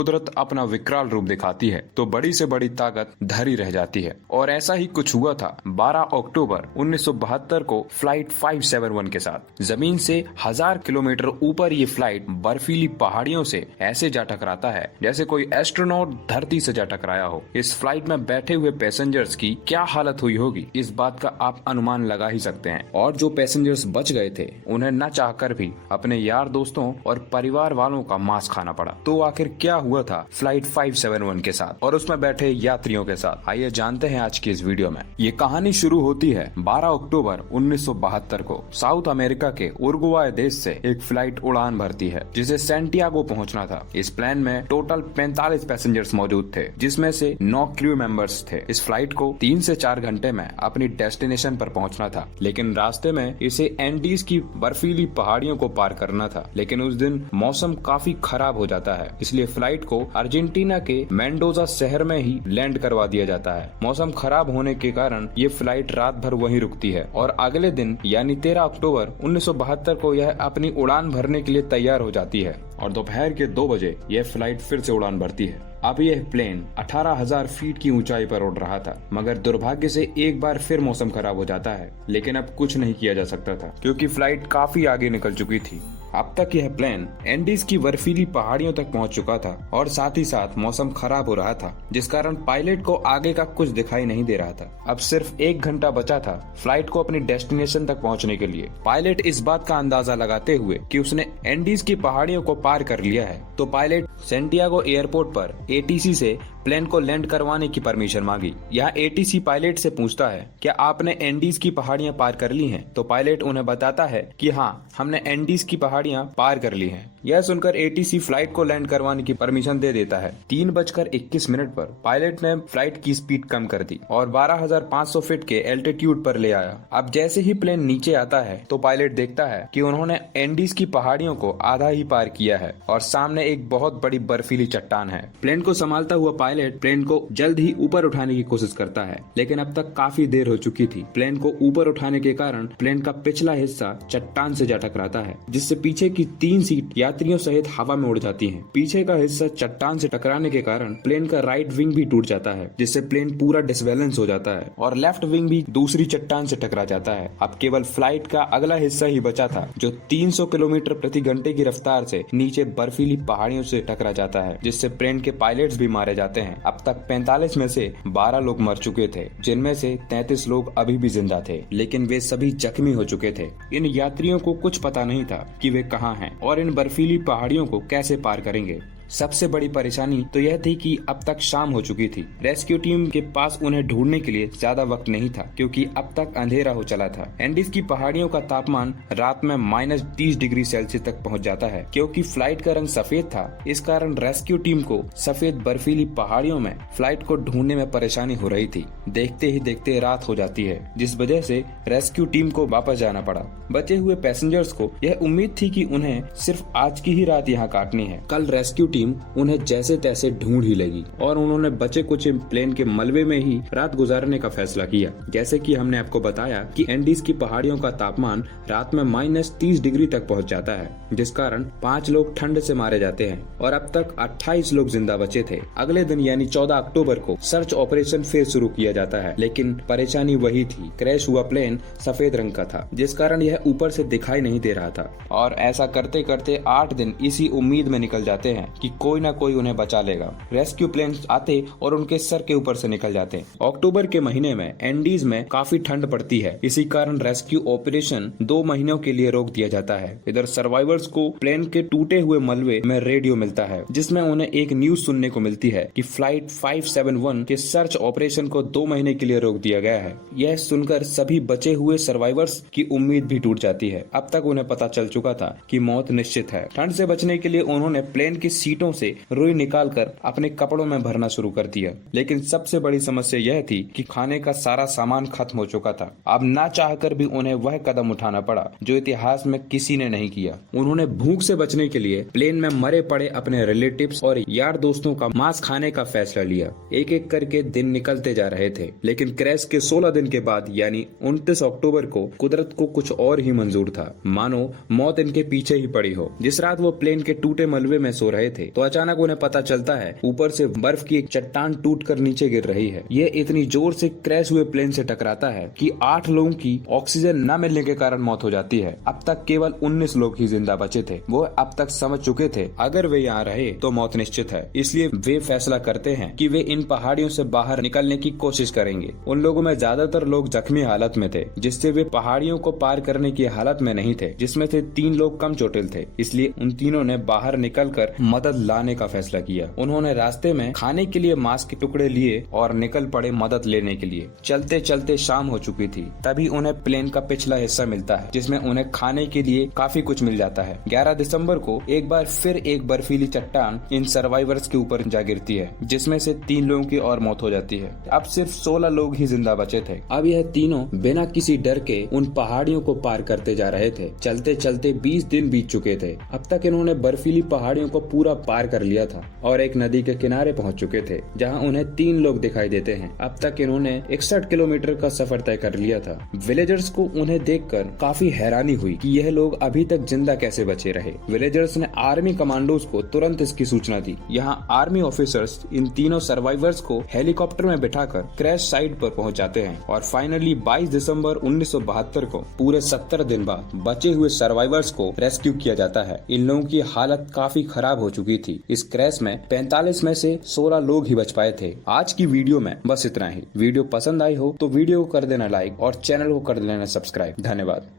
कुदरत अपना विकराल रूप दिखाती है तो बड़ी से बड़ी ताकत धरी रह जाती है। और ऐसा ही कुछ हुआ था 12 अक्टूबर 1972 को फ्लाइट 571 के साथ। जमीन से 1000 किलोमीटर ऊपर ये फ्लाइट बर्फीली पहाड़ियों से ऐसे जा टकराता है जैसे कोई एस्ट्रोनॉट धरती से जा टकराया हो। इस फ्लाइट में बैठे हुए पैसेंजर्स की क्या हालत हुई होगी, इस बात का आप अनुमान लगा ही सकते हैं। और जो पैसेंजर्स बच गए थे उन्हें न चाहकर भी अपने यार दोस्तों और परिवार वालों का मांस खाना पड़ा। तो आखिर क्या हुआ था फ्लाइट 571 के साथ और उसमें बैठे यात्रियों के साथ, आइए जानते हैं आज की इस वीडियो में। ये कहानी शुरू होती है 12 अक्टूबर 1972 को। साउथ अमेरिका के उरुग्वाय देश से एक फ्लाइट उड़ान भरती है जिसे सैंटियागो पहुंचना था। इस प्लेन में टोटल 45 पैसेंजर्स मौजूद थे जिसमें से 9 क्रू मेंबर्स थे। इस फ्लाइट को 3 से 4 घंटे में अपनी डेस्टिनेशन पर पहुंचना था, लेकिन रास्ते में इसे एंडीज की बर्फीली पहाड़ियों को पार करना था। लेकिन उस दिन मौसम काफी खराब हो जाता है, इसलिए फ्लाइट को अर्जेंटीना के मेंडोजा शहर में ही लैंड करवा दिया जाता है। मौसम खराब होने के कारण ये फ्लाइट रात भर वहीं रुकती है और अगले दिन यानी 13 अक्टूबर 1972 को यह अपनी उड़ान भरने के लिए तैयार हो जाती है और दोपहर के 2 बजे यह फ्लाइट फिर से उड़ान भरती है। अब यह प्लेन 18,000 फीट की ऊंचाई पर उड़ रहा था, मगर दुर्भाग्य से एक बार फिर मौसम खराब हो जाता है। लेकिन अब कुछ नहीं किया जा सकता था क्योंकि फ्लाइट काफी आगे निकल चुकी थी। अब तक यह प्लेन एंडीज की बर्फीली पहाड़ियों तक पहुंच चुका था और साथ ही साथ मौसम खराब हो रहा था, जिस कारण पायलट को आगे का कुछ दिखाई नहीं दे रहा था। अब सिर्फ 1 घंटा बचा था फ्लाइट को अपनी डेस्टिनेशन तक पहुंचने के लिए। पायलट इस बात का अंदाजा लगाते हुए कि उसने एंडीज की पहाड़ियों को पार कर लिया है, तो पायलट सैंटियागो एयरपोर्ट पर एटीसी से प्लेन को लैंड करवाने की परमिशन मांगी। यहाँ एटीसी पायलट से पूछता है, क्या आपने एंडीज की पहाड़ियाँ पार कर ली हैं? तो पायलट उन्हें बताता है कि हाँ, हमने एंडीज की पहाड़ियाँ पार कर ली हैं। यह सुनकर एटीसी फ्लाइट को लैंड करवाने की परमिशन दे देता है। 3:21 पर पायलट ने फ्लाइट की स्पीड कम कर दी और 12,500 फीट के एल्टीट्यूड पर ले आया। अब जैसे ही प्लेन नीचे आता है तो पायलट देखता है कि उन्होंने एंडीज की पहाड़ियों को आधा ही पार किया है और सामने एक बहुत बड़ी बर्फीली चट्टान है। प्लेन को संभालता हुआ पायलट प्लेन को जल्द ही ऊपर उठाने की कोशिश करता है, लेकिन अब तक काफी देर हो चुकी थी। प्लेन को ऊपर उठाने के कारण प्लेन का पिछला हिस्सा चट्टान से जा टकराता है, जिससे पीछे की 3 सीट यात्रियों सहित हवा में उड़ जाती हैं। पीछे का हिस्सा चट्टान से टकराने के कारण प्लेन का राइट विंग भी टूट जाता है, जिससे प्लेन पूरा डिसबैलेंस हो जाता है और लेफ्ट विंग भी दूसरी चट्टान से टकरा जाता है। अब केवल फ्लाइट का अगला हिस्सा ही बचा था, जो 300 किलोमीटर प्रति घंटे की रफ्तार से नीचे बर्फीली पहाड़ियों से टकरा जाता है, जिससे प्लेन के पायलट्स भी मारे जाते हैं। अब तक 45 में से 12 लोग मर चुके थे, जिनमें से 33 लोग अभी भी जिंदा थे, लेकिन वे सभी जख्मी हो चुके थे। इन यात्रियों को कुछ पता नहीं था कि वे कहाँ हैं और इन बर्फीली पहाड़ियों को कैसे पार करेंगे। सबसे बड़ी परेशानी तो यह थी कि अब तक शाम हो चुकी थी। रेस्क्यू टीम के पास उन्हें ढूंढने के लिए ज्यादा वक्त नहीं था, क्योंकि अब तक अंधेरा हो चला था। एंडीज की पहाड़ियों का तापमान रात में -30 डिग्री सेल्सियस तक पहुंच जाता है। क्योंकि फ्लाइट का रंग सफेद था, इस कारण रेस्क्यू टीम को सफेद बर्फीली पहाड़ियों में फ्लाइट को ढूंढने में परेशानी हो रही थी। देखते ही देखते रात हो जाती है, जिस वजह से रेस्क्यू टीम को वापस जाना पड़ा। बचे हुए पैसेंजर्स को यह उम्मीद थी कि उन्हें सिर्फ आज की ही रात यहाँ काटनी है, कल रेस्क्यू टीम उन्हें जैसे तैसे ढूंढ ही लेगी। और उन्होंने बचे कुछ प्लेन के मलबे में ही रात गुजारने का फैसला किया। जैसे कि हमने आपको बताया कि एंडीज की पहाड़ियों का तापमान रात में -30 डिग्री तक पहुंच जाता है, जिस कारण 5 लोग ठंड से मारे जाते हैं और अब तक 28 लोग जिंदा बचे थे। अगले दिन यानी 14 अक्टूबर को सर्च ऑपरेशन फिर शुरू किया जाता है, लेकिन परेशानी वही थी। क्रैश हुआ प्लेन सफेद रंग का था, जिस कारण यह ऊपर से दिखाई नहीं दे रहा था। और ऐसा करते करते 8 दिन इसी उम्मीद में निकल जाते हैं कि कोई ना कोई उन्हें बचा लेगा। रेस्क्यू प्लेन आते और उनके सर के ऊपर से निकल जाते। अक्टूबर के महीने में एंडीज में काफी ठंड पड़ती है, इसी कारण रेस्क्यू ऑपरेशन 2 महीनों के लिए रोक दिया जाता है। इधर सर्वाइवर्स को प्लेन के टूटे हुए मलबे में रेडियो मिलता है, जिसमें उन्हें एक न्यूज सुनने को मिलती है कि फ्लाइट 571 के सर्च ऑपरेशन को 2 महीने के लिए रोक दिया गया है। यह सुनकर सभी बचे हुए सर्वाइवर्स की उम्मीद भी टूट जाती है। अब तक उन्हें पता चल चुका था कि मौत निश्चित है। ठंड से बचने के लिए उन्होंने प्लेन की सीटों से रुई निकालकर अपने कपड़ों में भरना शुरू कर दिया। लेकिन सबसे बड़ी समस्या यह थी कि खाने का सारा सामान खत्म हो चुका था। अब ना चाहकर भी उन्हें वह कदम उठाना पड़ा जो इतिहास में किसी ने नहीं किया। उन्होंने भूख से बचने के लिए प्लेन में मरे पड़े अपने रिलेटिव्स और यार दोस्तों का मांस खाने का फैसला लिया। एक एक करके दिन निकलते जा रहे थे, लेकिन क्रैश के 16 दिन के बाद यानी 29 अक्टूबर को कुदरत को कुछ और ही मंजूर था, मानो मौत इनके पीछे ही पड़ी हो। जिस रात वो प्लेन के टूटे मलबे में सो रहे थे, थे तो अचानक उन्हें पता चलता है ऊपर से बर्फ की एक चट्टान टूटकर नीचे गिर रही है। ये इतनी जोर से क्रैश हुए प्लेन से टकराता है कि 8 लोगों की ऑक्सीजन न मिलने के कारण मौत हो जाती है। अब तक केवल 19 लोग ही जिंदा बचे थे। वो अब तक समझ चुके थे अगर वे यहाँ रहे तो मौत निश्चित है, इसलिए वे फैसला करते हैं कि वे इन पहाड़ियों से बाहर निकलने की कोशिश करेंगे। उन लोगों में ज्यादातर लोग जख्मी हालत में थे, जिससे वे पहाड़ियों को पार करने की हालत में नहीं थे, जिसमें से 3 लोग कम चोटिल थे। इसलिए उन तीनों ने बाहर निकलकर मदद लाने का फैसला किया। उन्होंने रास्ते में खाने के लिए मांस के टुकड़े लिए और निकल पड़े मदद लेने के लिए। चलते चलते शाम हो चुकी थी, तभी उन्हें प्लेन का पिछला हिस्सा मिलता है, जिसमें उन्हें खाने के लिए काफी कुछ मिल जाता है। 11 दिसंबर को एक बार फिर एक बर्फीली चट्टान इन सर्वाइवर्स के ऊपर जा गिरती है, जिसमें से 3 लोगों की और मौत हो जाती है। अब सिर्फ 16 लोग ही जिंदा बचे थे। अब यह तीनों बिना किसी डर के उन पहाड़ियों को पार करते जा रहे थे। चलते चलते 20 दिन बीत चुके थे। अब तक इन्होंने बर्फीली पहाड़ियों को पूरा पार कर लिया था और एक नदी के किनारे पहुंच चुके थे, जहां उन्हें 3 लोग दिखाई देते हैं। अब तक इन्होंने 61 किलोमीटर का सफर तय कर लिया था। विलेजर्स को उन्हें देखकर काफी हैरानी हुई कि यह लोग अभी तक जिंदा कैसे बचे रहे। विलेजर्स ने आर्मी कमांडोज को तुरंत इसकी सूचना दी। यहाँ आर्मी ऑफिसर्स इन तीनों सर्वाइवर्स को हेलीकॉप्टर में बिठाकर क्रैश साइट पर पहुंच जाते हैं और फाइनली 22 दिसंबर 1972 को पूरे 70 दिन बाद बचे हुए सर्वाइवर्स को रेस्क्यू किया जाता है। इन लोगों की हालत काफी खराब हो चुकी थी। इस क्रैश में 45 में से 16 लोग ही बच पाए थे। आज की वीडियो में बस इतना ही। वीडियो पसंद आई हो तो वीडियो को कर देना लाइक और चैनल को कर देना सब्सक्राइब। धन्यवाद।